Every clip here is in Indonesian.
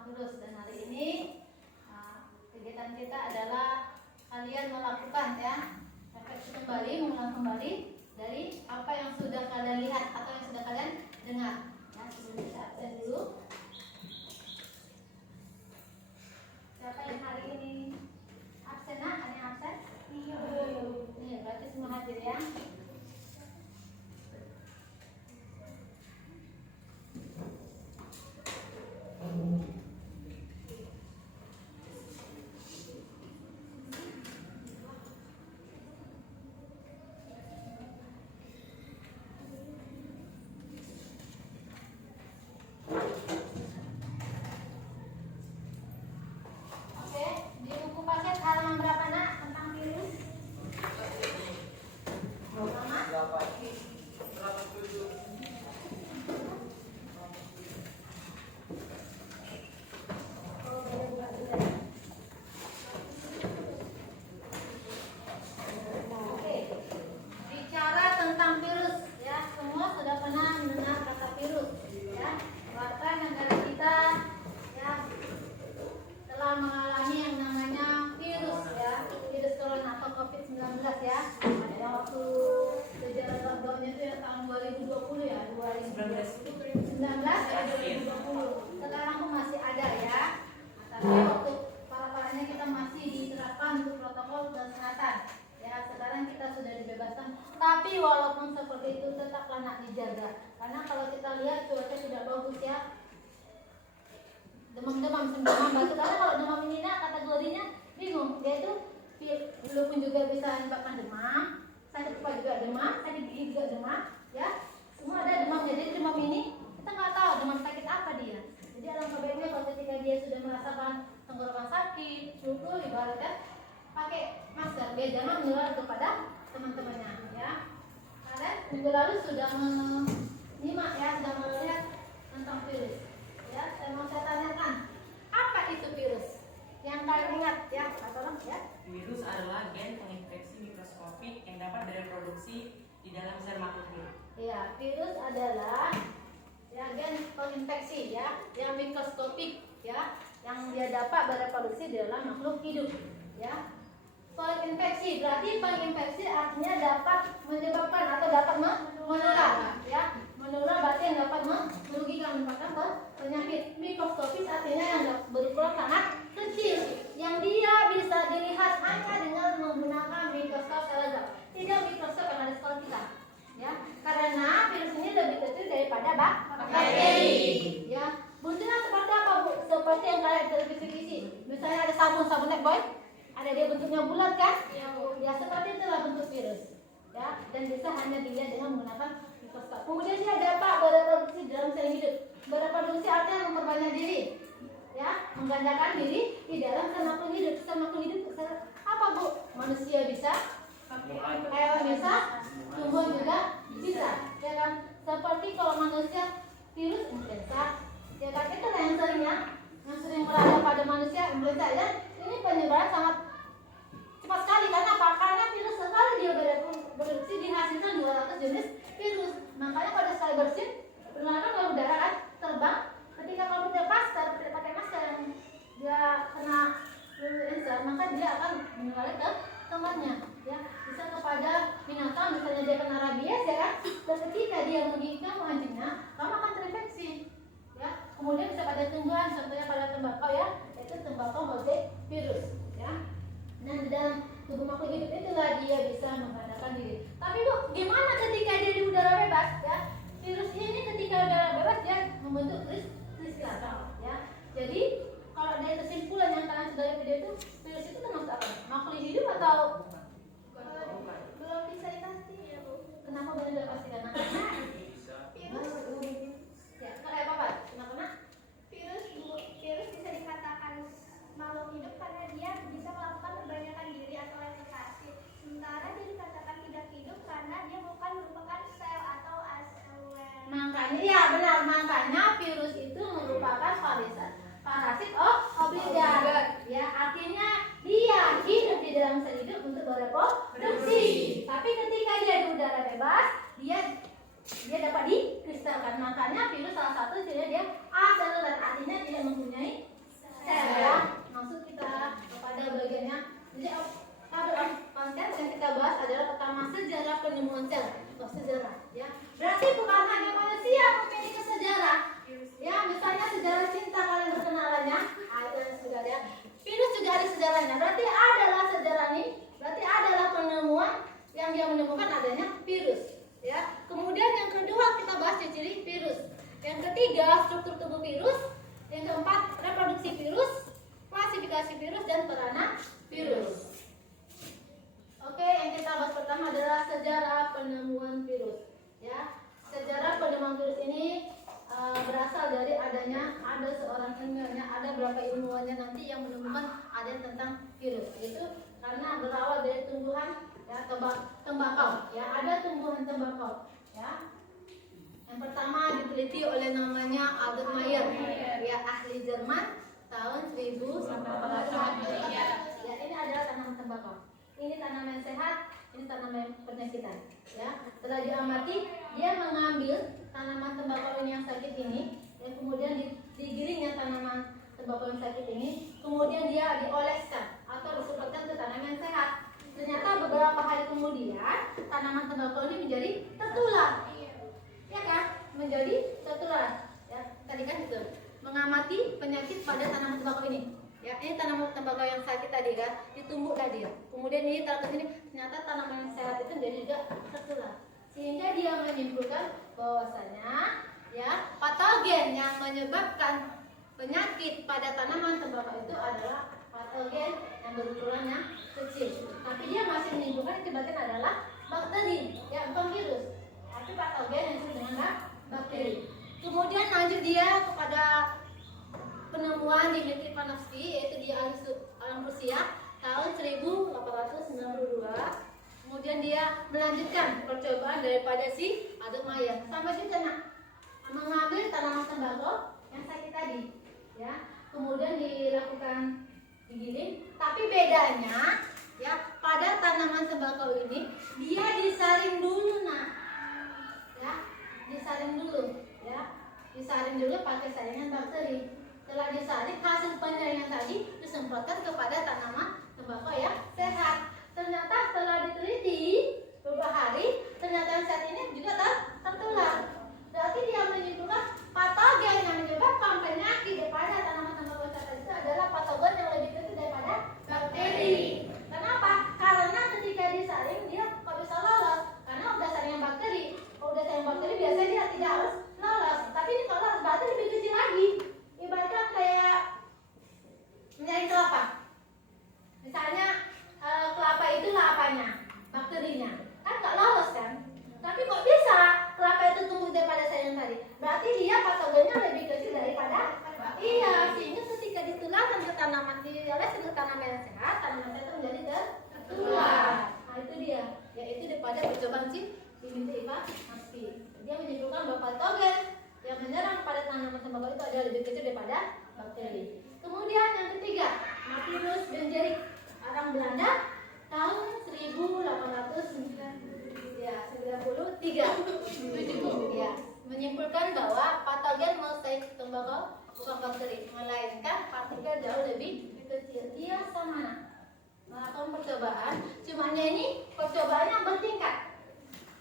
tentang virus. Dan hari ini kegiatan kita adalah kalian melakukan ya refleksi kembali, mengulang kembali dari apa yang sudah kalian lihat atau yang sudah kalian dengar. Ya, sebelum kita absen dulu. Siapa yang hari ini absen? Ada yang absen? Iya. Nih, berarti semua hadir ya. Tapi walaupun seperti itu tetaplah nak dijaga, karena kalau kita lihat cuaca tidak bagus ya, demam-demam sembarangan batu. Karena kalau demam ini nak kategorinya bingung, dia itu flu pun juga bisa menyebabkan demam, sakit kepala juga demam, sakit gigi juga demam, ya semua ada demamnya. Jadi demam ini kita nggak tahu demam sakit apa dia. Jadi alangkah baiknya kalau ketika dia sudah merasakan tenggorokan sakit, flu, ibaratnya pakai masker biar jangan menular kepada teman-temannya ya. Kalian minggu lalu sudah menyimak ya, sudah melihat tentang virus ya. Saya tanyakan, apa itu virus? Yang kalian ingat ya, tolong ya. Virus adalah gen penginfeksi mikroskopik yang dapat direproduksi di dalam sel makhluk hidup. Ya, virus adalah ya gen penginfeksi ya, yang mikroskopik ya, yang dia dapat bereproduksi di dalam makhluk hidup ya. Penginfeksi berarti penginfeksi artinya dapat menyebabkan atau dapat menular ya. Menular berarti yang dapat merugikan, menyebabkan penyakit. Mikroskopis artinya yang berukuran sangat kecil, yang dia bisa dilihat hanya dengan menggunakan mikroskop laser, tidak mikroskop yang ada di sekolah kita ya. Karena virus ini lebih kecil daripada bakteri ya. Bentuknya seperti apa Bu? Seperti yang kalian televisi. Misalnya ada sabun boy, ada dia bentuknya bulat kan? Ya seperti itulah bentuk virus ya, dan bisa hanya dilihat dengan menggunakan mikroskop. Kemudian dia dapat bereproduksi dalam sel hidup. Bereproduksi artinya memperbanyak diri ya, menggandakan diri di dalam sel makhluk hidup. Sel makhluk hidup apa Bu? Manusia bisa, hewan bisa, tumbuhan juga bisa ya kan. Seperti kalau manusia virus influenza ya kan, itu yang sering berada pada manusia influenza ya. Ini penyebaran sangat cepat sekali. Karena apa? Karena virus sekali dia bereproduksi dihasilkan 200 jenis virus. Makanya pada sekali bersin penularan kalau udara kan terbang. Ketika kamu tidak pakai masker yang dia kena influenza, maka dia akan menulari ke temannya ya. Bisa kepada binatang, misalnya dia kena rabies ya kan. Dan ketika dia menggigit kamu anjingnya, kamu akan terinfeksi ya. Kemudian bisa pada tumbuhan, contohnya pada tembakau ya, itu tembakau mozaik virus ya. Nah di dalam tubuh makhluk hidup itulah dia bisa menggandakan diri. Tapi Bu, gimana ketika dia di udara bebas ya? Virus ini ketika udara bebas dia membentuk kristal ya. Jadi kalau dari kesimpulan yang kalian sudah lihat video itu, virus itu termasuk apa? Makhluk hidup atau belum bisa dipasti ya Bu? Kenapa belum bisa dipastikan? Virus ya, kayak apa Pak? Kenapa? Virus bisa dikatakan makhluk hidup karena dia bisa melakukan perbanyakan diri atau replikasi. Sementara dia dikatakan tidak hidup karena dia bukan merupakan sel atau sel. Makanya ya benar, makanya virus itu laporan ilmiahnya, ada berapa ilmuwannya nanti yang menemukan ada yang tentang virus. Itu karena berawal dari tumbuhan ya tembakau ya, ada tumbuhan tembakau ya. Yang pertama diteliti oleh namanya Albert Mayer ya, ahli Jerman tahun 1800. Ya, ini adalah tanaman tembakau. Ini tanaman sehat, ini tanaman penyakitan ya. Setelah diamati, dia mengambil tanaman tembakau ini yang sakit ini dan kemudian digiringnya tanaman tembakau yang sakit ini, kemudian dia dioleskan atau disemprotkan ke tanaman yang sehat. Ternyata beberapa hari kemudian tanaman tembakau ini menjadi tertular, ya kan? Menjadi tertular. Ya, tadi kan itu mengamati penyakit pada tanaman tembakau ini. Ya, ini tanaman tembakau yang sakit tadi kan, ditumbuklah dia. Kemudian ini taruh ke sini, ternyata tanaman yang sehat itu jadi juga tertular. Sehingga dia menyimpulkan bahwasanya ya patogen yang menyebabkan penyakit pada tanaman tembakau itu adalah patogen yang berukuran yang kecil. Tapi dia masih menyimpulkan itu bagian adalah bakteri, ya bukan virus. Tapi patogen yang disebut dengan bakteri. Kemudian lanjut dia kepada penemuan Dimitri Panofsky, yaitu di alam Rusia tahun 1892. Kemudian dia melanjutkan percobaan daripada si Albert Mayer. Sama juga nak mengambil tanaman tembakau yang sakit tadi, ya. Kemudian dilakukan digiling, tapi bedanya ya pada tanaman tembakau ini dia disaring dulu nak, ya, disaring dulu, ya, disaring dulu pakai saringan bakteri. Setelah disaring, hasil penyaringan tadi disemprotkan kepada tanaman tembakau yang sehat. Ternyata setelah diteliti beberapa hari, ternyata yang sehat ini juga tertular. Berarti dia menyimpulkan patogen yang menyebabkan penyakit daripada tanaman tembakau sehat itu adalah patogen yang lebih kecil daripada bakteri. Kenapa? Karena ketika disaring dia kok bisa lolos, karena udah saringan bakteri. Kalau udah saringan bakteri biasanya dia tidak harus lolos, tapi ini kalau lolos berarti lebih kecil lagi. Ibaratnya kayak menyaring kelapa. Misalnya kelapa itulah apanya? Bakterinya. Kan nggak lolos kan? Tapi kok bisa kelapa itu tumbuh daripada saringan tadi? Berarti dia patogennya lebih kecil daripada. Iya, sehingga ketika ditularkan ke tanaman, dioleskan ke tanaman yang sehat, tanaman itu menjadi tertular. Nah itu dia, yaitu daripada percobaan si Dimitri Panofsky. Dia menyimpulkan bahwa patogen yang menyerang pada tanaman tembakau itu adalah lebih kecil daripada bakteri. Kemudian yang ketiga, Martinus Benjerik, orang Belanda tahun 1893 ya, menyimpulkan bahwa patogen mosaik tembakau bukan bakteri, melainkan partikel jauh lebih kecil. Dia sama melakukan percobaan, cumanya ini percobaannya bertingkat,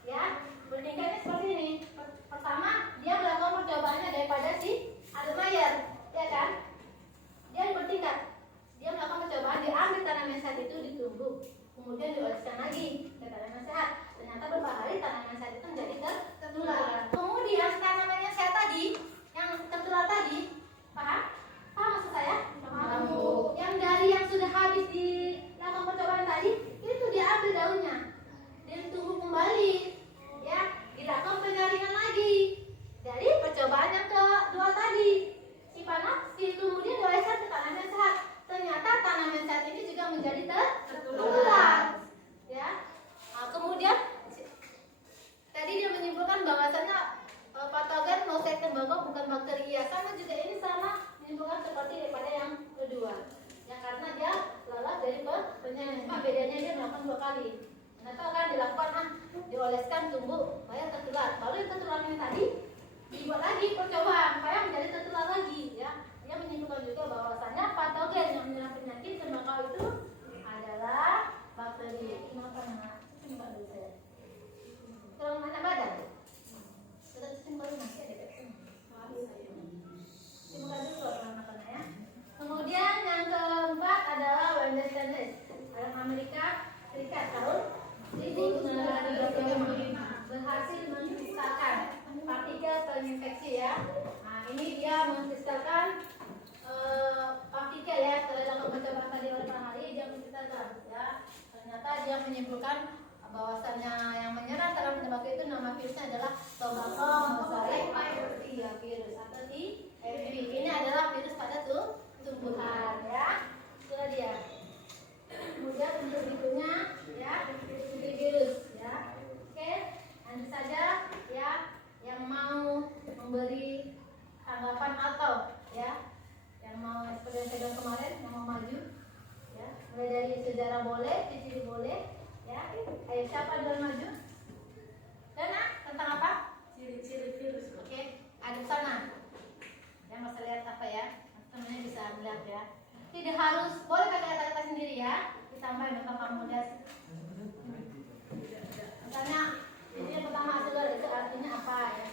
ya, bertingkatnya seperti ini. Pertama dia melakukan percobaannya daripada si Albert Mayer, ya kan? Dia bertingkat. Dia melakukan percobaan, diambil tanaman sehat itu ditumbuk, kemudian dioleskan lagi ke tanaman sehat. Ternyata beberapa hari tanaman sehat itu menjadi tertular. Kemudian tanaman yang sehat tadi, yang tertular tadi, paham? Paham maksud saya? Paham. Yang dari yang sudah habis dilakukan percobaan tadi, itu diambil daunnya, ditumbuk kembali, ya, dilakukan penyaringan lagi. Jadi percobaan yang kedua tadi, si Panofsky kemudian dioleskan ke tanaman sehat. Ternyata tanaman sehat ini juga menjadi tertular, ya. Nah, kemudian tadi dia menyimpulkan bahwasanya patogen mosaik tembakau bukan bakteri. Ya, sama juga ini sama menyimpulkan seperti daripada yang kedua. Ya, karena dia lolos dari penyaringan. Bedanya dia melakukan 2 kali. Ternyata kan dilakukan dioleskan tumbuh supaya tertular. Lalu yang tertular yang tadi dibuat lagi percobaan supaya menjadi tertular lagi, ya. Dia menyimpulkan juga bahwasanya patogen yang menyerang penyakit tembakau itu adalah bakteri. Kenapa nak? Coba dulu saya. Kalau mana badan? Sudah simpel masih ada di sini. Simpel dulu kalau makan ya. Kemudian yang keempat adalah Wendell Stanley, orang Amerika Serikat tahun 1935 berhasil menciptakan partikel penginfeksi, ya. Nah, ini dia menciptakan partikel, ya. Setelah dilakukan percobaan tadi oleh Pak Hari, dia menciptakan, ya. Ternyata dia menyimpulkan bahwasannya yang menyerang tanaman tembakau itu nama virusnya adalah tobacco mosaic virus atau TBV. Ini adalah virus Yang mau seperti yang saya bilang kemarin, yang mau maju, ya. Mulai dari sejarah boleh, ciri-ciri boleh, ya. Ayo siapa duluan maju? Dana, tentang apa? Ciri-ciri virus. Oke, ada sana. Yang bisa lihat apa ya? Temennya bisa melihat ya. Tidak harus, boleh pakai kata-kata sendiri ya. Ditambahin untuk kamu lihat. Misalnya, ini yang pertama adalah itu artinya apa ya?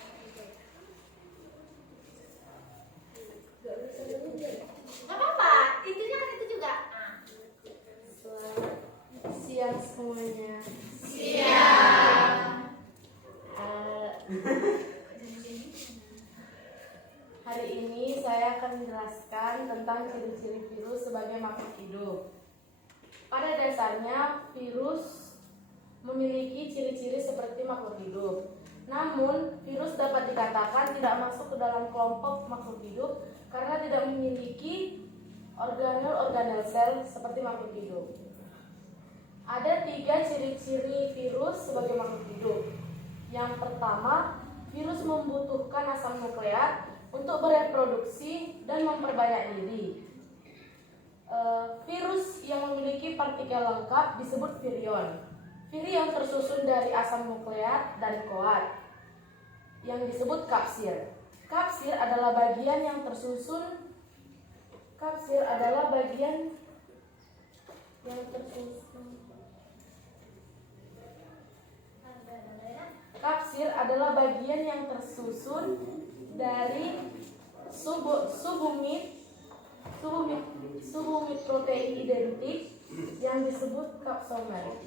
Gak apa-apa, intinya kan itu juga. Nah. Siang semuanya. Siap. Hari ini saya akan menjelaskan tentang ciri-ciri virus sebagai makhluk hidup. Pada dasarnya, virus memiliki ciri-ciri seperti makhluk hidup. Namun, virus dapat dikatakan tidak masuk ke dalam kelompok makhluk hidup karena tidak memiliki organel-organel sel seperti makhluk hidup. Ada 3 ciri-ciri virus sebagai makhluk hidup. Yang pertama, virus membutuhkan asam nukleat untuk bereproduksi dan memperbanyak diri. Virus yang memiliki partikel lengkap disebut virion. Virion tersusun dari asam nukleat dan koat yang disebut kapsir. Kapsir adalah bagian yang tersusun Kapsir adalah bagian yang tersusun dari subunit protein identik yang disebut kapsomer.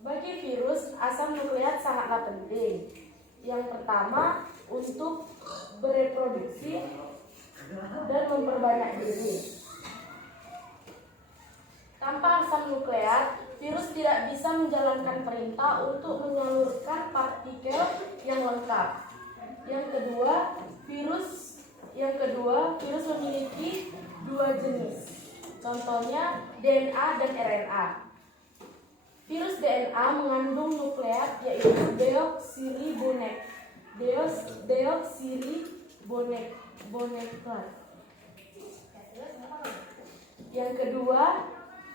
Bagi virus, asam nukleat sangatlah penting. Yang pertama, untuk bereproduksi dan memperbanyak diri. Tanpa asam nukleat, virus tidak bisa menjalankan perintah untuk menyalurkan partikel yang lengkap. Yang kedua, virus memiliki 2 jenis. Contohnya DNA dan RNA. Virus DNA mengandung nukleat yaitu deoksiribonukleat. Yang kedua,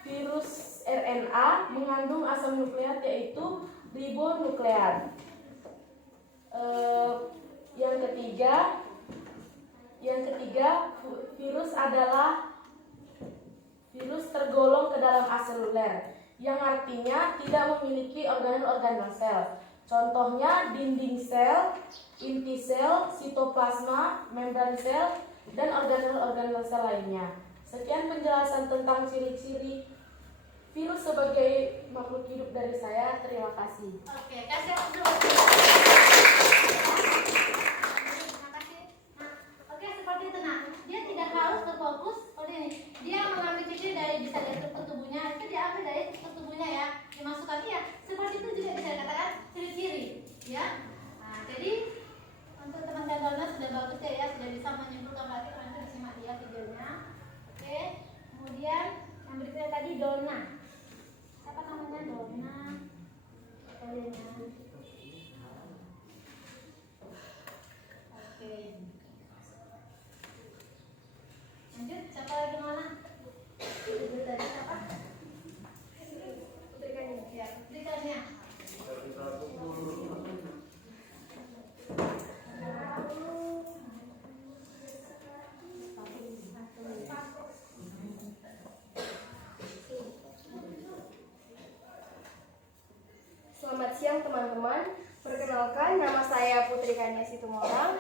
virus RNA mengandung asam nukleat yaitu ribonukleat. Yang ketiga, virus tergolong ke dalam aseluler, yang artinya tidak memiliki organel-organel sel. Contohnya dinding sel, inti sel, sitoplasma, membran sel, dan organel-organel sel lainnya. Sekian penjelasan tentang ciri-ciri virus sebagai makhluk hidup dari saya. Terima kasih. Oke, kasih waktu. Terima kasih. Nah, oke seperti itu. Nah, dia tidak harus terfokus pada ini. Dia mengambil ciri dari bisa dari struktur tubuhnya, itu diambil dari struktur tubuhnya ya, dimasukkan ya. Seperti itu juga bisa dikatakan ciri-ciri, ya. Nah, jadi untuk teman-teman sudah bagus ya, sudah bisa menyimpulkan berarti nanti disimak dia videonya. Oke, kemudian yang berikutnya tadi Donna. Siapa namanya Donna? Kalian. Oke. Lanjut, siapa lagi mana? Ibu tadi siapa? Putrikannya. Ya, putrikannya. Selamat siang teman-teman. Perkenalkan, nama saya Putri Kania Situmorang.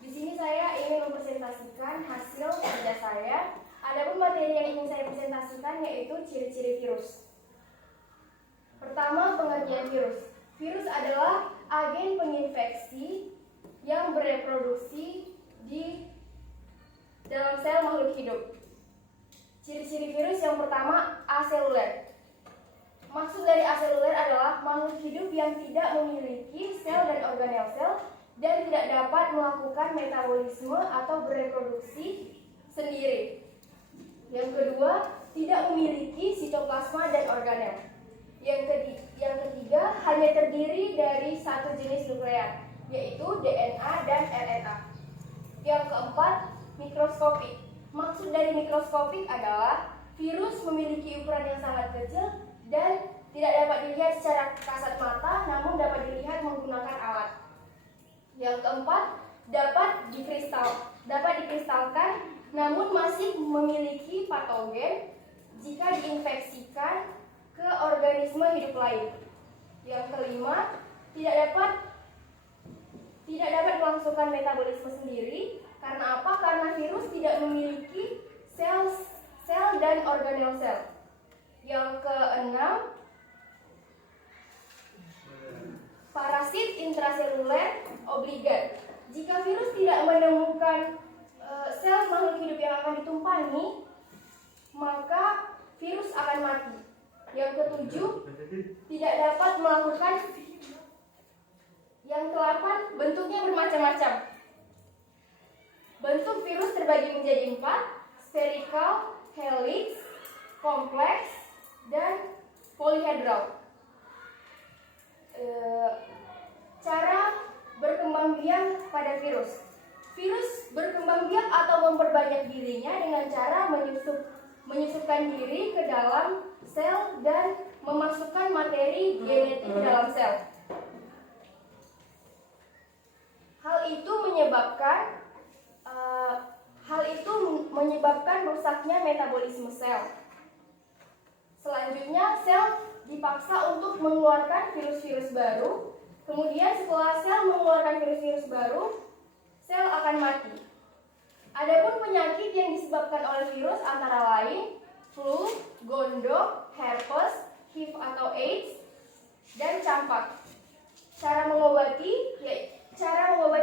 Di sini saya ingin mempresentasikan hasil kerja saya. Adapun materi yang ingin saya presentasikan yaitu ciri-ciri virus. Pertama, pengertian virus. Virus adalah agen penginfeksi yang bereproduksi di dalam sel makhluk hidup. Ciri-ciri virus yang pertama, aseluler. Maksud dari aseluler adalah makhluk hidup yang tidak memiliki sel dan organel sel dan tidak dapat melakukan metabolisme atau bereproduksi sendiri. kedua, tidak memiliki sitoplasma dan organel. Yang ketiga, hanya terdiri dari satu jenis nukleat, yaitu DNA dan RNA. Yang keempat, mikroskopik. Maksud dari mikroskopik adalah virus memiliki ukuran yang sangat kecil dan tidak dapat dilihat secara kasat mata, namun dapat dilihat menggunakan alat. Yang keempat, dapat dikristalkan, namun masih memiliki patogen jika diinfeksikan ke organisme hidup lain. Yang kelima, tidak dapat melangsungkan metabolisme sendiri. Karena apa? Karena virus tidak memiliki sel dan organel sel. Yang keenam, parasit intraseluler obligat. Jika virus tidak menemukan sel makhluk hidup yang akan ditumpangi, maka virus akan mati. Yang ketujuh, tidak dapat melakukan. Yang kedelapan, bentuknya bermacam-macam. Bentuk virus terbagi menjadi 4, spherical, helix, kompleks, dan polyhedral. Cara berkembang biak pada virus. Virus berkembang biak atau memperbanyak dirinya dengan cara menyusupkan diri ke dalam sel dan memasukkan materi genetik ke dalam sel. Hal itu menyebabkan rusaknya metabolisme sel. Selanjutnya, sel dipaksa untuk mengeluarkan virus-virus baru. Kemudian setelah sel mengeluarkan virus-virus baru, sel akan mati. Adapun penyakit yang disebabkan oleh virus antara lain flu, gondok, herpes, HIV atau AIDS, dan campak. Cara mengobati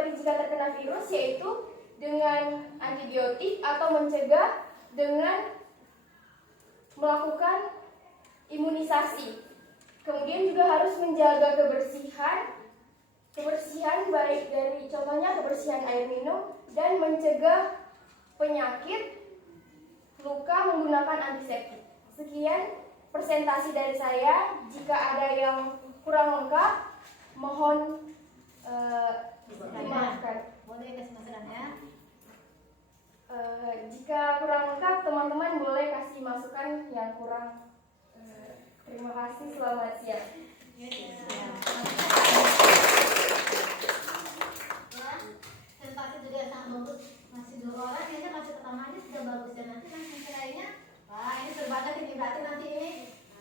jika terkena virus yaitu dengan antibiotik atau mencegah dengan melakukan imunisasi. Kemudian juga harus menjaga kebersihan baik dari contohnya kebersihan air minum dan mencegah penyakit luka menggunakan antiseptik. Sekian presentasi dari saya. Jika ada yang kurang lengkap, mohon dimaafkan. Boleh kasih masukan ya. Jika kurang lengkap, teman-teman boleh kasih masukan yang kurang. Terima kasih, selamat siang. Ya, presentasi juga sangat bagus. Masih 2 orang, kayaknya masih pertama aja sudah bagus dan nanti lainnya. Wah, ini terbatas ini berarti nanti ini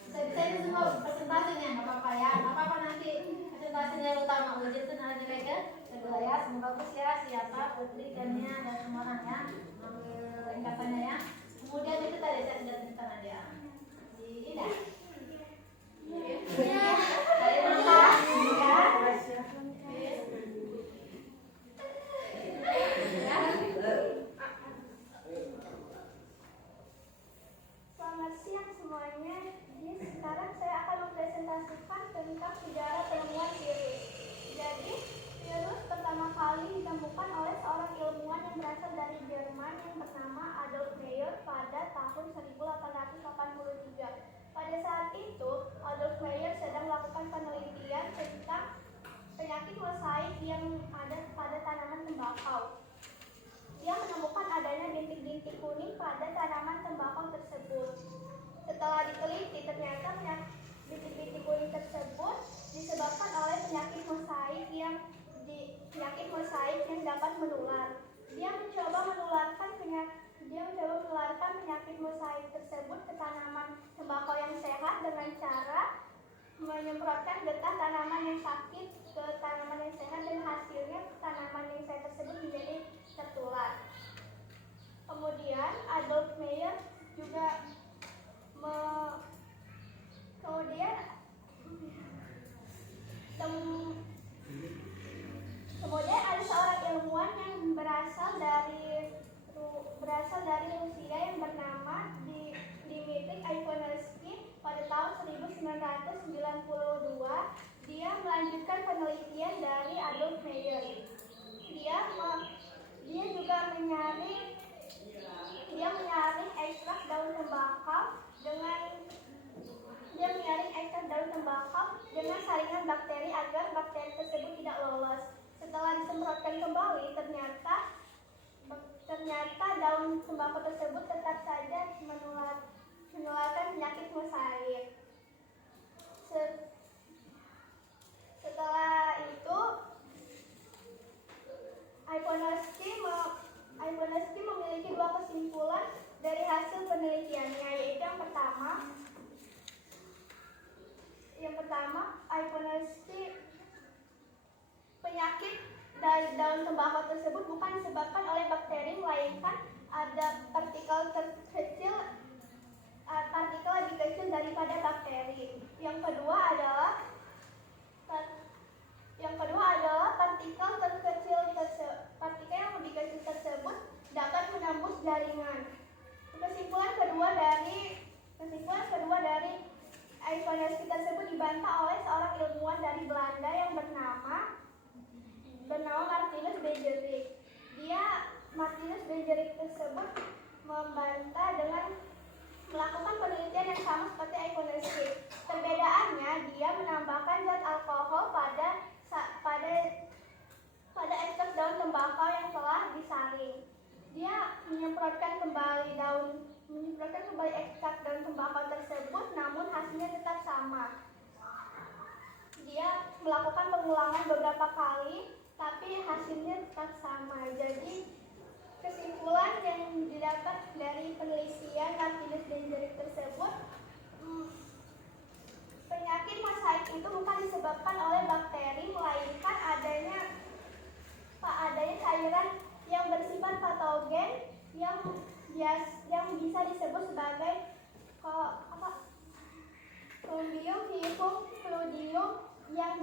bisa ini semua presentasinya nggak apa-apa ya, nggak apa-apa nanti presentasinya utama ujian itu nanti nilai kedua ya. Semoga bagus ya, siapa Putri, Dania dan semua orang ya ambil ringkasannya ya. Kemudian itu tadi saya sudah ceritakan dia di ini. Dari mana? Selamat siang semuanya. Sekarang saya akan mempresentasikan tentang sejarah penemuan virus. Jadi, virus pertama kali ditemukan oleh seorang ilmuwan yang berasal dari Jerman yang bernama Adolf Meyer pada tahun 1883. Pada saat itu, Adolf Meyer sedang melakukan penelitian tentang penyakit mosaik yang ada pada tanaman tembakau. Dia menemukan adanya bintik-bintik kuning pada tanaman tembakau tersebut. Setelah diteliti, ternyata bintik-bintik kuning tersebut disebabkan oleh penyakit mosaik yang dapat menular. Dia mencoba menularkan penyakit mosaik tersebut ke tanaman tembakau yang sehat dengan cara menyemprotkan getah tanaman yang sakit ke tanaman yang sehat, dan hasilnya tanaman yang sehat tersebut menjadi tertular. Kemudian Adolf Meyer juga kemudian ada seorang ilmuwan yang berasal dari Rusia yang bernama Dmitri Ivanovsky. Pada tahun 1992 dia melanjutkan penelitian dari Adolf Meyer. Dia juga menyaring ekstrak daun tembakau tembakau dengan saringan bakteri agar bakteri tersebut tidak lolos. Setelah disemprotkan kembali, ternyata daun tembakau tersebut tetap saja menularkan penyakit mosaik. Setelah itu, Iponescu memiliki dua kesimpulan dari hasil penelitiannya, yaitu yang pertama, Iponescu penyakit dari daun tembakau tersebut bukan disebabkan oleh bakteri, melainkan ada partikel lebih kecil daripada bakteri. Yang kedua adalah partikel yang lebih kecil tersebut dapat menembus jaringan. Kesimpulan kedua dari Iponescu tersebut dibantah oleh seorang ilmuwan dari Belanda yang bernama Martinus Beijerinck. Martinus Beijerinck tersebut membantah dengan melakukan penelitian yang sama seperti Iponescu. Perbedaannya, dia menambahkan zat alkohol pada ekstrak daun tembakau yang telah disaring. Dia menyemprotkan kembali ekstrak daun tembakau tersebut, namun hasilnya tetap sama. Dia melakukan pengulangan beberapa kali, tapi hasilnya tetap sama. Jadi kesimpulan yang didapat dari penelitian Martinus Beijerinck tersebut, penyakit mosaik itu bukan disebabkan oleh bakteri, melainkan adanya cairan yang bersifat patogen yang bisa disebut sebagai Columbium fluidium yang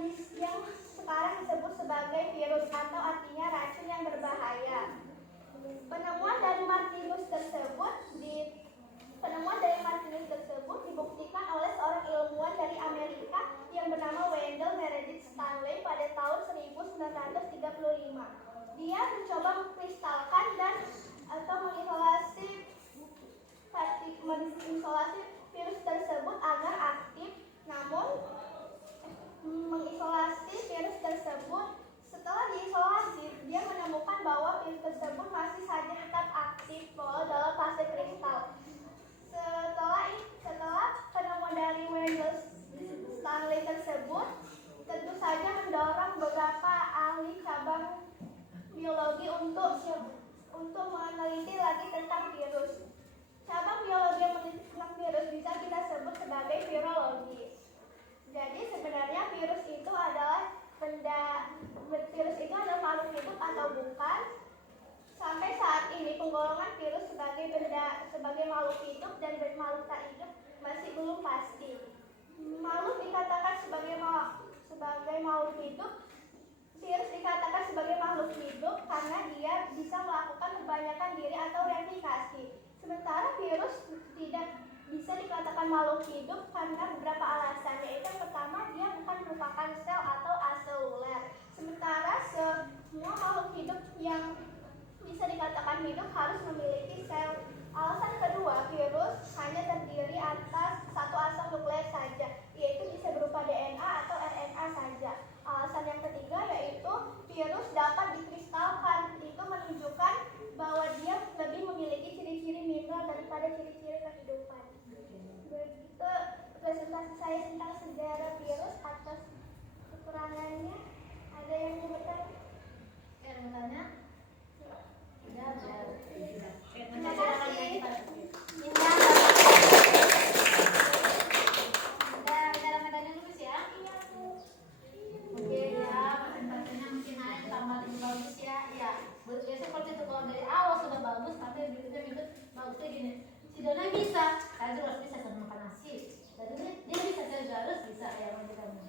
sekarang disebut sebagai virus atau artinya racun yang berbahaya. Penemuan dari Martinus tersebut dibuktikan oleh seorang ilmuwan dari Amerika yang bernama Wendell Meredith Stanley pada tahun 1935. Dia mencoba mengkristalkan atau mengisolasi virus tersebut agar aktif. Namun mengisolasi virus tersebut, setelah diisolasi, dia menemukan bahwa virus tersebut masih saja tetap aktif walau dalam fase kristal. Setelah penemuan dari Wendell Stanley tersebut, tentu saja mendorong beberapa ahli cabang biologi untuk meneliti lagi tentang virus. Cabang biologi yang meneliti tentang virus bisa kita sebut sebagai virologi. Jadi sebenarnya virus itu adalah makhluk hidup atau bukan. Sampai saat ini penggolongan virus sebagai makhluk hidup dan makhluk tak hidup masih belum pasti. Makhluk dikatakan sebagai makhluk hidup. Virus dikatakan sebagai makhluk hidup karena dia bisa melakukan kebanyakan diri atau replikasi. Sementara virus tidak bisa dikatakan makhluk hidup karena beberapa alasan, yaitu yang pertama, dia bukan merupakan sel atau aseluler. Sementara semua makhluk hidup yang bisa dikatakan hidup harus memiliki sel. Alasan kedua, virus hanya terdiri atas satu asam nukleus saja, yaitu bisa berupa DNA atau RNA saja. Alasan yang ketiga yaitu virus dapat dikristalkan. Itu menunjukkan bahwa dia lebih memiliki ciri-ciri mineral daripada ciri-ciri kehidupan. Begitu presentasi saya tentang sejarah virus atas kekurangannya. Ada yang mau bertanya? Yang bertanya? Tidak ada. Terima kasih. Medan-medannya lulus ya? Iya, Bu. Oke ya, presentasinya mungkin naik tambah lebih bagus ya. Iya, biasanya seperti itu, kalau dari awal sudah bagus, tapi berikutnya bagusnya gini. Si Dona bisa, saya juga harus bisa sama makan nasi. Dan dia bisa, saya juga harus bisa ya bagi kamu.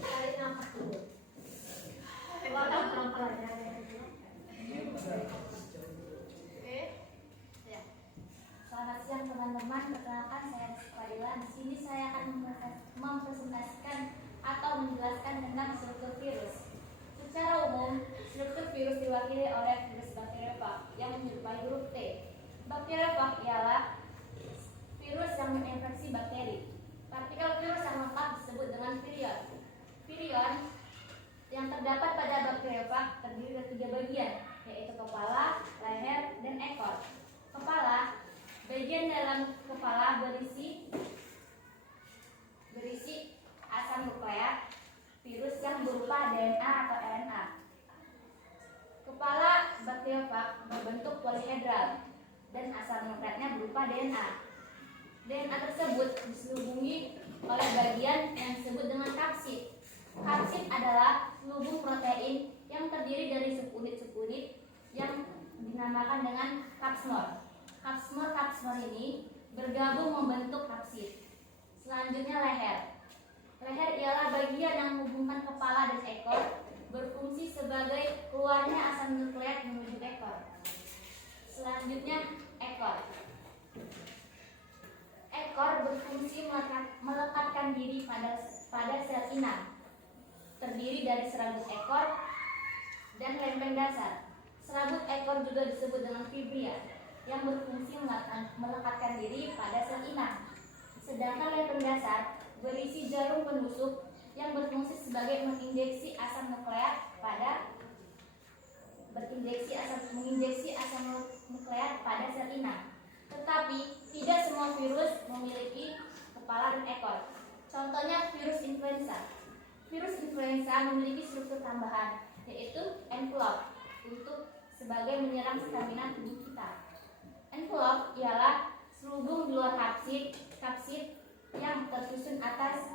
Tarik nafas dulu. Keluarkan pelan-pelan ya. Oke, ya. Selamat siang teman-teman, perkenalkan saya Rizky. Di sini saya akan mempresentasikan atau menjelaskan tentang struktur virus. Secara umum, struktur virus diwakili oleh virus bakteriofag yang menyerupai huruf T. Bakteriofag ialah virus virus yang menginfeksi bakteri. Partikel virus yang lengkap disebut dengan virion. Virion yang terdapat pada bakteriofag terdiri dari 3 bagian, yaitu kepala, leher, dan ekor. Kepala, bagian dalam kepala berisi asam nukleat virus yang berupa DNA atau RNA. Kepala bakteriofag berbentuk polihedral dan asam nukleatnya berupa DNA. DNA tersebut diselubungi oleh bagian yang disebut dengan kapsid. Kapsid adalah selubung protein yang terdiri dari subunit-subunit yang dinamakan dengan kapsmol. Kapsmol ini bergabung membentuk kapsid. Selanjutnya leher. Leher ialah bagian yang menghubungkan kepala dan ekor, berfungsi sebagai keluarnya asam nukleat menuju ekor. Selanjutnya ekor. Ekor berfungsi melekatkan diri pada sel inang, terdiri dari serabut ekor dan lempeng dasar. Serabut ekor juga disebut dengan fibria, yang berfungsi melekatkan diri pada sel inang. Sedangkan lempeng dasar berisi jarum penusuk yang berfungsi sebagai menginjeksi asam nukleat pada sel inang. Tetapi tidak semua virus memiliki kepala dan ekor. Contohnya virus influenza. Virus influenza memiliki struktur tambahan, yaitu envelope, untuk sebagai menyerang stamina tubuh kita. Envelope ialah selubung di luar kapsid yang tersusun atas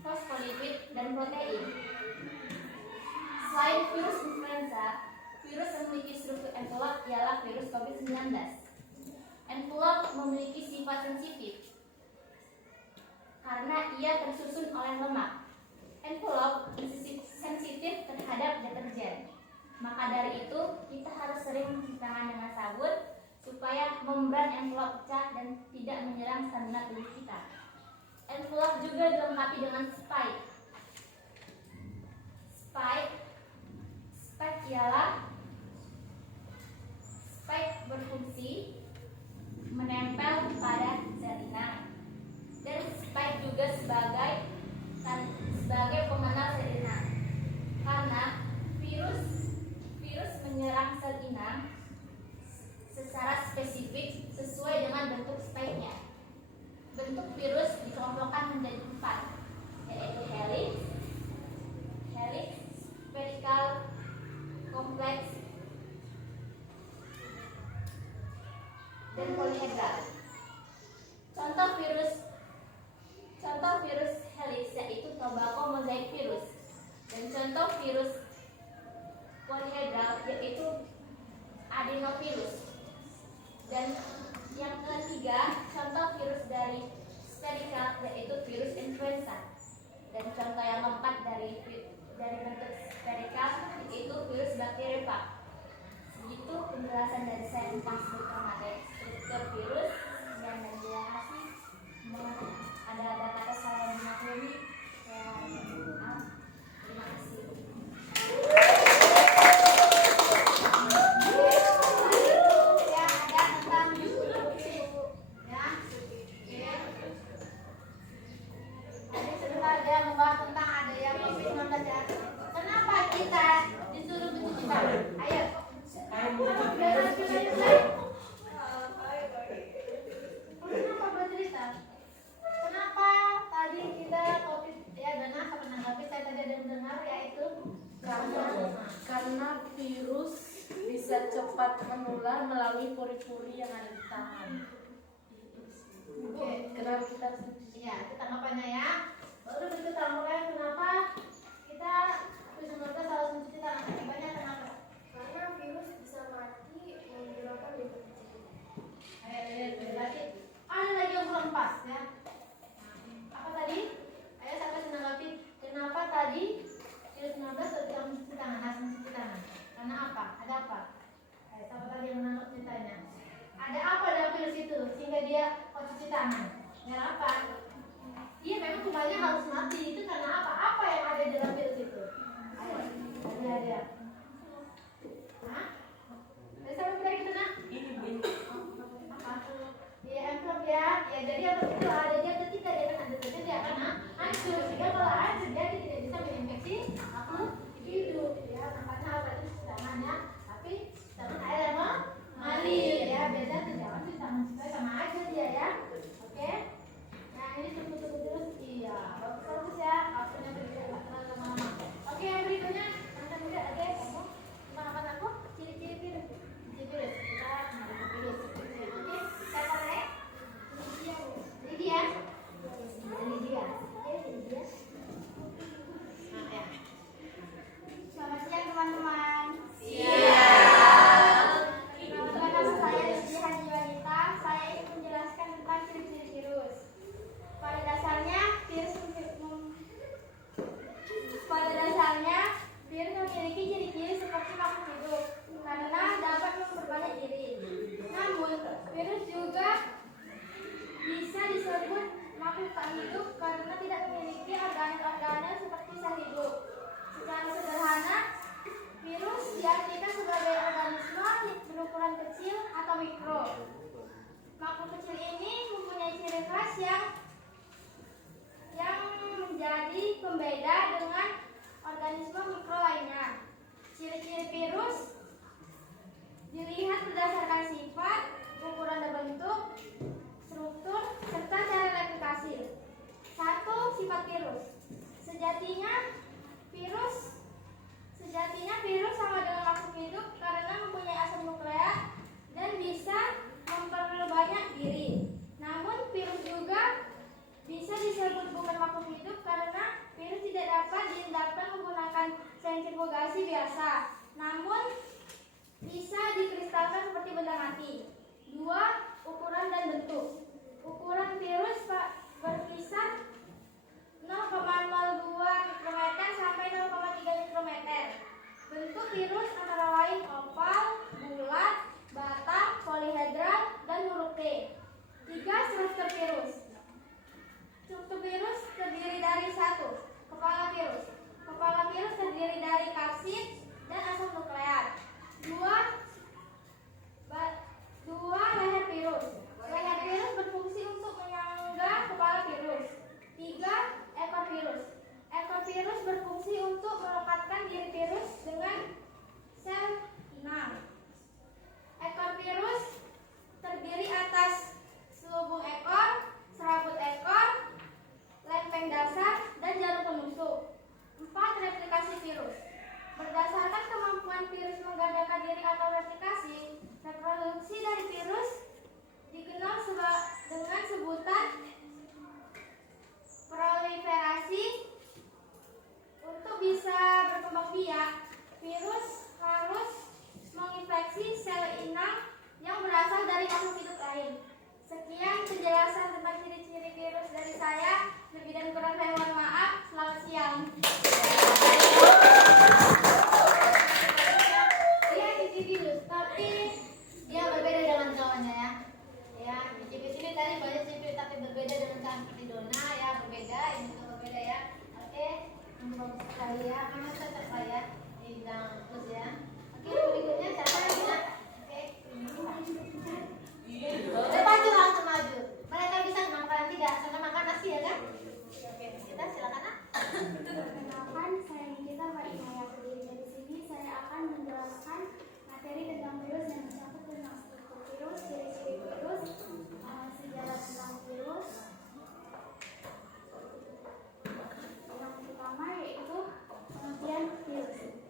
fosfolipid dan protein. Selain virus influenza, virus yang memiliki struktur envelope ialah virus COVID-19. Envelope memiliki sifat sensitif karena ia tersusun oleh lemak. Envelope sensitif terhadap deterjen. Maka dari itu, kita harus sering mencuci tangan dengan sabun supaya membran envelope pecah dan tidak menyerang stamina tubuh kita. Envelope juga dilengkapi dengan spike. Spike berfungsi menempel pada sel inang, dan spike juga sebagai pengenal sel inang. Karena virus menyerang sel inang secara spesifik sesuai dengan bentuk spike-nya. Bentuk virus dikelompokkan menjadi 4, yaitu helix, spherical, kompleks, dan polyhedral. Contoh virus helix yaitu tobacco mosaic virus, dan contoh virus polyhedral yaitu adenovirus. Dan yang ketiga, contoh virus dari spherical yaitu virus influenza. Dan contoh yang keempat dari bentuk spherical yaitu virus bakteriofag. Begitu penjelasan dari saya tentang struktur virus. Dan terima kasih. Ada kata saya yang dimaklumi. Maaf. Terima kasih. Kenapa kita disuruh mencuci tangan? Ayo. Kenapa bercerita? Kenapa tadi kita COVID ya, dan apa menanggapi saya tadi ada mendengar yaitu Karena virus bisa cepat menular melalui pori-pori yang ada di tangan. Oke. Kenapa kita Iya, itu tanggapannya ya. Baru kita mulai kenapa kita COVID-19 harus mencuci tangan. Banyak kenapa? Karena virus bisa mati menggunakan deterjen. Ayo lagi. Ada lagi yang kurang pas ya. Apa tadi? Ayo sampai menanggapi kenapa tadi COVID-19 harus mencuci tangan, harus mencuci tangan. Karena apa? Ada apa? Ayo, siapa tadi yang menangkap ceritanya? Ada apa dalam virus itu sehingga dia harus cuci tangan? Karena apa? Iya, memang sebenarnya harus mati. Itu karena apa? Apa yang ada di dalam virus itu? Ayo, ada. Hah? Ada siapa kita nak? Ini Bu. Apa? Iya, envelope ya. Ya, jadi envelope itu ukuran kecil atau mikro. Makhluk kecil ini mempunyai ciri khas yang menjadi pembeda dengan organisme mikro lainnya. Ciri-ciri virus dilihat berdasarkan sifat, ukuran dan bentuk, struktur, serta cara replikasi. 1. Sifat virus. Sejatinya virus sama dengan makhluk hidup karena mempunyai asam nukleat dan bisa memperbanyak diri. Namun virus juga bisa disebut bukan makhluk hidup karena virus tidak dapat diendapkan menggunakan sentrifugasi biasa, namun bisa dikristalkan seperti benda mati. 2. Ukuran dan bentuk. Ukuran virus berkisar 0,02 mikrometer sampai 0,3 mikrometer. Bentuk virus antara lain oval, bulat, batang, polihedral, dan huruf T. 3. Struktur virus. Struktur virus terdiri dari 1. Kepala virus. Kepala virus terdiri dari kapsid dan asam nukleat. 2. Leher virus. Leher virus berfungsi untuk menyangga kepala virus. 3. Ekor virus. Ekor virus berfungsi untuk melekatkan diri virus dengan sel inang. Ekor virus terdiri atas selubung ekor, serabut ekor, lempeng dasar, dan jarum penusuk. 4. Replikasi virus. Berdasarkan kemampuan virus menggandakan diri atau replikasi, reproduksi dari virus dikenal dengan sebutan proliferasi. Untuk bisa berkembang biak, virus harus menginfeksi sel inang yang berasal dari makhluk hidup lain. Sekian penjelasan tentang ciri-ciri virus dari saya. Lebih dan kurang saya mohon maaf. Selamat siang. Dia virus, tapi dia berbeda dengan kawannya ya. Ya, cipit ini tadi banyak cipit tapi berbeda dengan kawan seperti Dona ya, berbeda, ini juga berbeda ya. Oke, bagus sekali ya, mana cocok lah ya, dibilang terus ya. Oke, berikutnya siapa lagi nak? Oke, maju langsung maju. Mereka bisa makan tidak, sama makan nasi ya kan? Oke, kita silakan nak. Perkenalkan, saya Nikita Fatimah berdiri dari sini. Saya akan menjelaskan materi tentang virus yang mencakup tentang struktur virus, ciri-ciri virus, sejarah tentang virus. Yang pertama yaitu pengertian virus.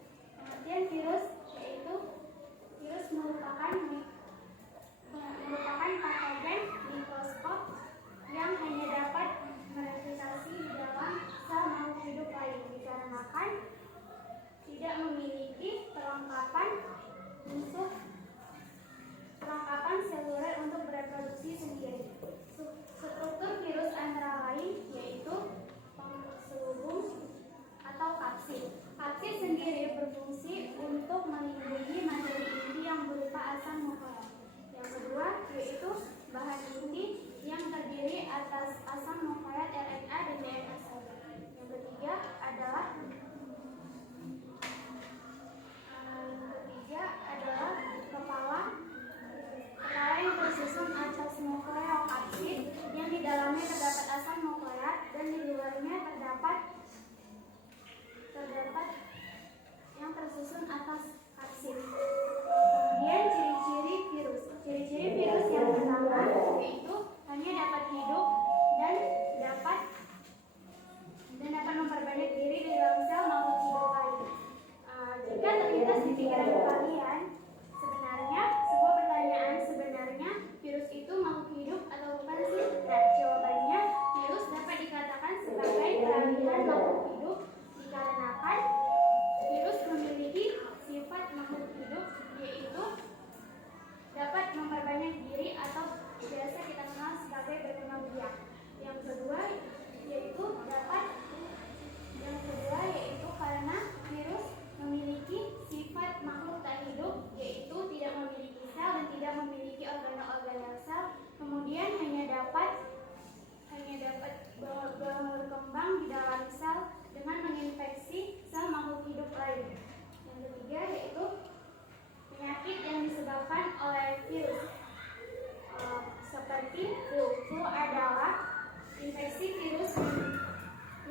infeksi virus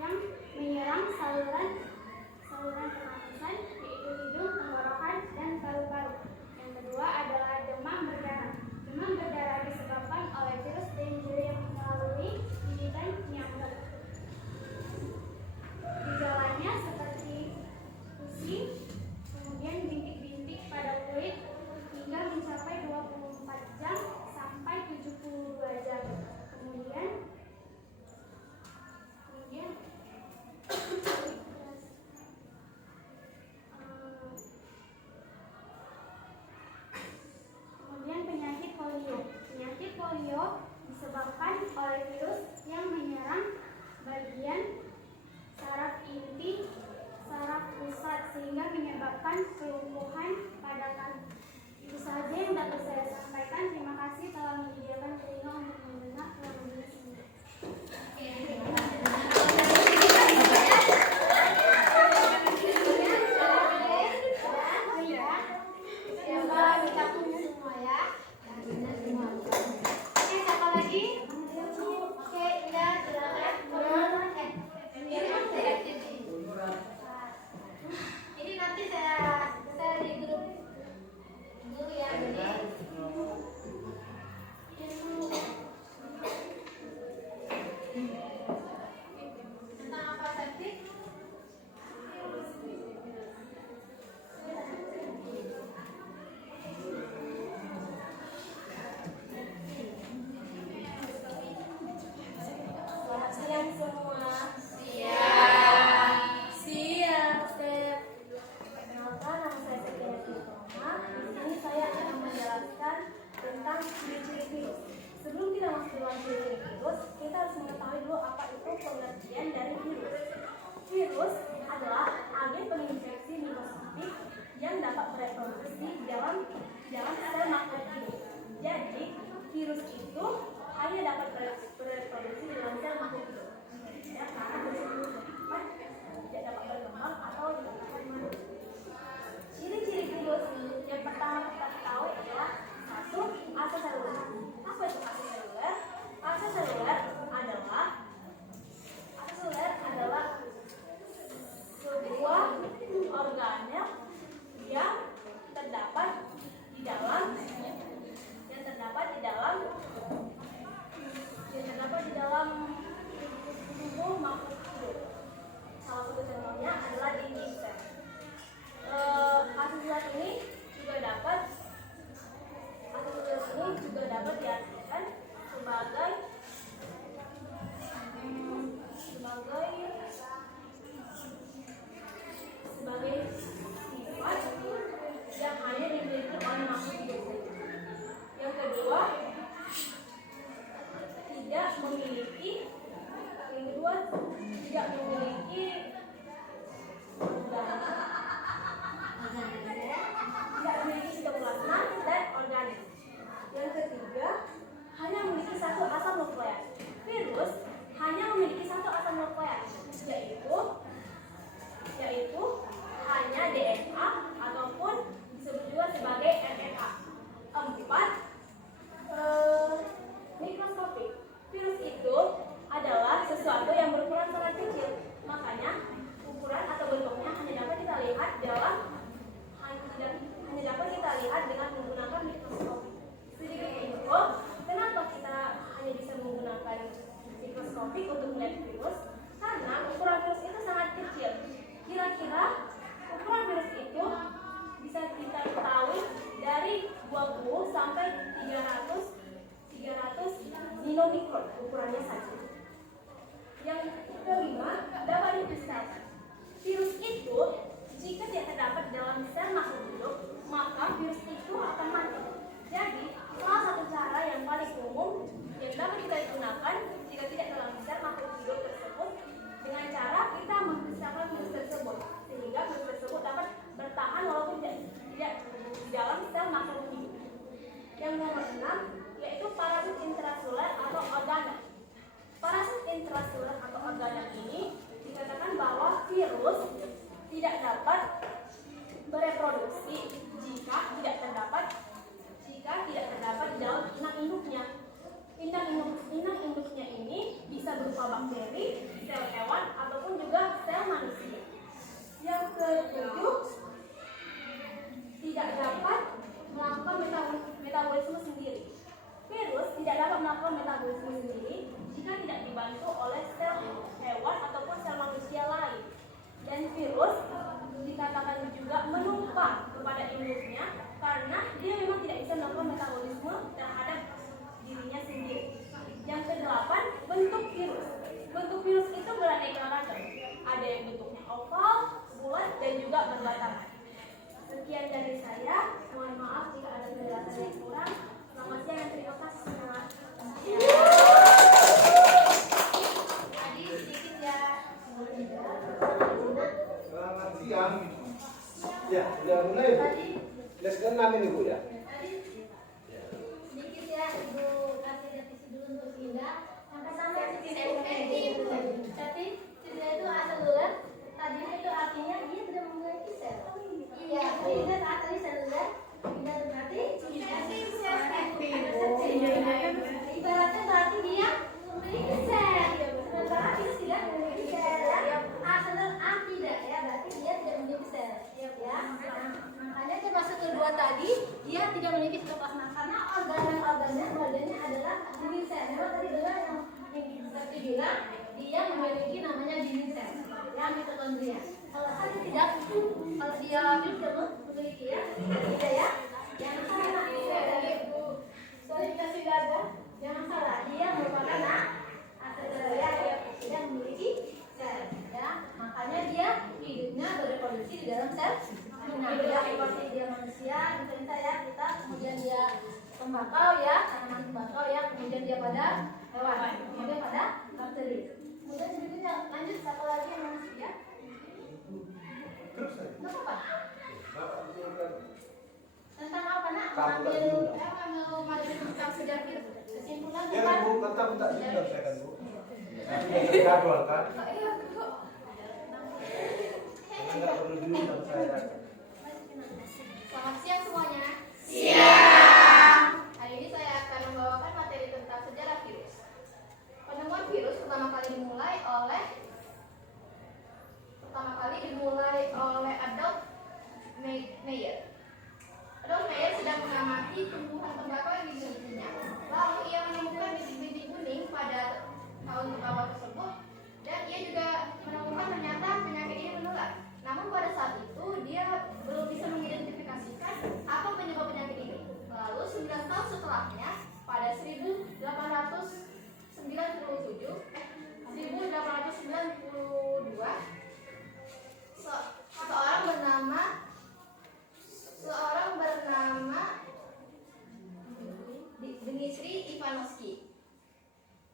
yang menyerang saluran pernapasan, yaitu hidung, tenggorokan, dan paru-paru. Yang kedua adalah demam berdarah. Demam berdarah disebabkan oleh virus dengue yang melalui gigitan nyamuk. Gejalanya seperti pusing, kemudian bintik-bintik pada kulit hingga mencapai 24 jam sampai 72 jam. Kemudian penyakit polio. Penyakit polio disebabkan oleh virus yang menyerang bagian saraf inti saraf pusat sehingga menyebabkan kelumpuhan pada kaki. Itu saja yang dapat saya sampaikan. Terima kasih telah menyediakan telinga untuk mendengar teman-teman semua. Ini nanti saya share di grup dulu ya. Tentang apa tadi? Selamat siang semua. Siap, Step. Perkenalkan, nama saya Setia Tirtoma. Di sini saya akan menjelaskan tentang ciri-ciri virus. Sebelum kita masuk dalam ciri-ciri virus, kita harus mengetahui dulu apa itu pengertian dari virus. Virus adalah agen penginfeksi mikroskopik yang dapat bereproduksi di dalam sel makhluk hidup. Jadi, virus itu hanya dapat bereproduksi di dalam sel makhluk hidup. Ya, karena virus itu tidak dapat berkembang atau tidak dapat mati. Ciri-ciri virus yang pertama kita ketahui adalah satu, aseseluler. Apa itu aseseluler? Aseseluler adalah sebuah organel yang terdapat di dalam tubuh makhluk hidup. Salah satu contohnya adalah dinding sel. Aseseluler ini juga dapat diartikan sebagai sifat yang hanya dimiliki oleh makhluk hidup. Yang kedua, tidak memiliki sitoplasma dan organel. Yang ketiga, hanya memiliki satu asam nukleat. Virus hanya memiliki satu asam nukleat, yaitu hanya DNA ataupun disebut juga sebagai RNA. 4. Mikroskopik. Virus itu adalah sesuatu yang berukuran sangat kecil, makanya ukuran atau bentuknya hanya dapat kita lihat dengan menggunakan mikroskop. Sedikit info, kenapa kita hanya bisa menggunakan mikroskopik untuk melihat virus? Karena ukuran virus itu sangat kecil. Kira-kira ukuran virus itu bisa kita ketahui dari 20 sampai 300 nanomikron ukurannya saja. Yang kelima, dapat dikristalkan. Virus itu jika tidak terdapat dalam sel makhluk hidup, maka virus itu akan mati. Jadi, salah satu cara yang paling umum yang dapat kita gunakan jika tidak dalam sel makhluk hidup tersebut dengan cara kita mengkristalkan virus tersebut, sehingga virus tersebut dapat bertahan walaupun tidak di dalam sel makhluk hidup. Yang nomor 6 yaitu parasit intraseluler atau organel. Parasit intraseluler atau organel ini dikatakan bahwa virus tidak dapat bereproduksi jika tidak terdapat berupa bakteri, sel hewan, ataupun juga sel manusia. Yang ketujuh, tidak dapat melakukan metabolisme sendiri. Virus tidak dapat melakukan metabolisme sendiri jika tidak dibantu oleh sel hewan ataupun sel manusia lain. Dan virus dikatakan juga menumpang kepada induknya karena dia memang tidak bisa melakukan metabolisme terhadap dirinya sendiri. Yang kedelapan, bentuk virus. Bentuk virus itu beraneka ragam. Ada yang bentuknya oval, bulat, dan juga berbatangan. Sekian dari saya. Mohon maaf jika ada penjelasan yang kurang. Selamat siang dan terima kasih semua. Tadi sedikit ya. Selamat siang. Ya, sudah mulai Bu. Les ke-6 ini Bu ya. Tadi sedikit ya, Ibu kasih revisi dulu untuk Sinda. Yang pertama tapi Sinda itu aseluler. Tadinya itu artinya dia tidak memiliki sel. Iya, Sinda saat tadi seluler. Sinda berarti ibaratnya berarti dia memiliki sel. Sementara virus tidak memiliki sel. Aseluler tidak ya, berarti dia tidak memiliki sel. Ya, makanya dia masuk kedua tadi dia tidak memiliki sitoplasma karena organnya adalah dinding sel. Memang tadi benar yang seperti bilang dia memiliki namanya dinding sel, ya mitokondria. Kalau tadi tidak, kalau dia tidak memiliki ya, tidak ya. Jangan salah, Bu. Solidifikasi dada, jangan salah. Dia merupakan aseluler yang tidak memiliki sel, ya. Makanya dia hidupnya bereproduksi di dalam sel. Nah, dia seperti dia manusia, kita ya, kita kemudian dia tembakau ya, tanaman tembakau ya, kemudian dia pada hewan, kemudian pada bakteri. Kemudian berikutnya lanjut satu lagi yang manusia. Tentang apa? Tentang apa nak? Mengambil tentang sejarah virus. Kesimpulan Ya bukan? Bu, bentar sudah saya kan Bu. Nanti jadwal kan. Enggak perlu diundang saya. Selamat siang semuanya. Siang. Hari ini saya akan membawakan materi tentang sejarah virus. Penemuan virus pertama kali dimulai oleh Adolf Meyer. Adolf Meyer sedang mengamati tumbuhan tembakau yang dimilikinya. Lalu ia menemukan bintik-bintik kuning pada tahun tembakau tersebut, dan ia juga menemukan ternyata penyakit ini menular. Namun pada saat itu dia belum bisa mengidentifikasikan apa penyebab penyakit ini. Lalu 9 tahun setelahnya, pada 1892, seorang bernama Dmitri Ivanovsky.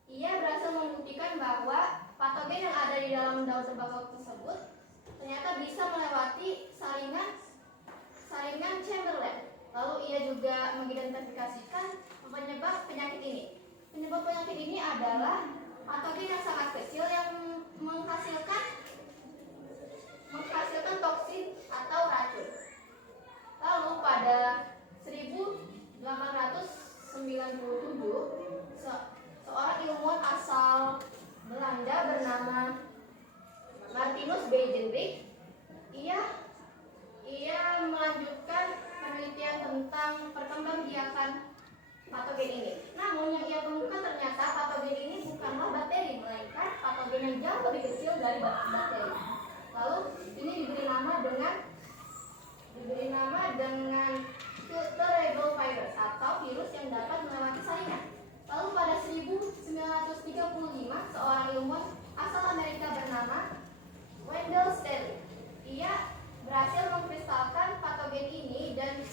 Ia berhasil membuktikan bahwa patogen yang ada di dalam daun tembakau tersebut ternyata bisa melewati saringan Chamberlain. Lalu ia juga mengidentifikasikan penyebab penyakit ini. Penyebab penyakit ini adalah patogen yang sangat kecil yang menghasilkan toksin atau racun. Lalu pada 1897, seorang ilmuwan asal Belanda bernama Martinus Beijerinck, ia melanjutkan penelitian tentang perkembangbiakan patogen ini. Namun yang ia temukan ternyata patogen ini bukanlah bakteri, melainkan patogen yang jauh lebih kecil dari bakteri. Lalu ini diberi nama dengan filterable virus atau virus yang dapat melewati saringan. Lalu pada 1935, seorang ilmuwan asal Amerika bernama Wendell Stanley, ia berhasil mengkristalkan patogen ini dan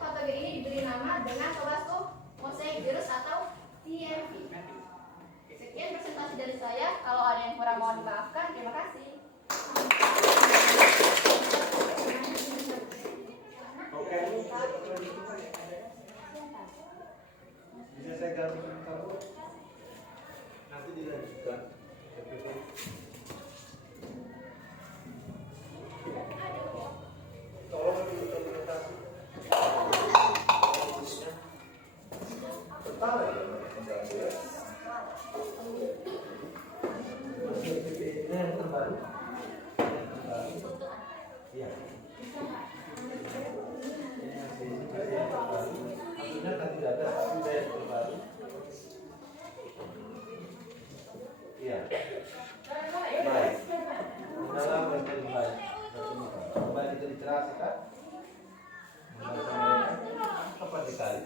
patogen ini diberi nama dengan Tabasco mosaic virus atau TMV. Sekian presentasi dari saya. Kalau ada yang kurang mohon dimaafkan. Terima kasih. Oke. Bisa saya ganti kamu? Nanti dilanjutkan. Tolong didokumentasi. Bentar ya.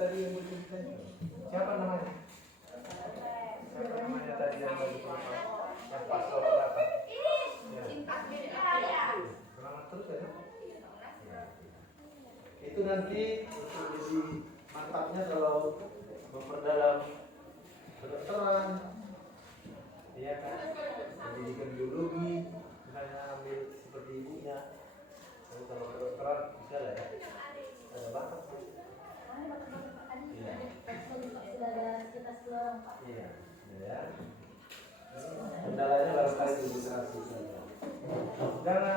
tadi yang bercerita? Siapa namanya? Siapa namanya tadi yang bercerita? Yang pastor berapa? Ya. Semangat terus ya. Itu nanti untuk jadi mantapnya kalau memperdalam kedokteran, ya kan, pendidikan biologi, misalnya ambil seperti ibunya. Tapi kalau kedokteran bisa lah ya, ada bakat. Iya. Sudah ada sekitar 10 orang, Pak. Iya, ya. Kendalanya barangkali di literasi saja. Jangan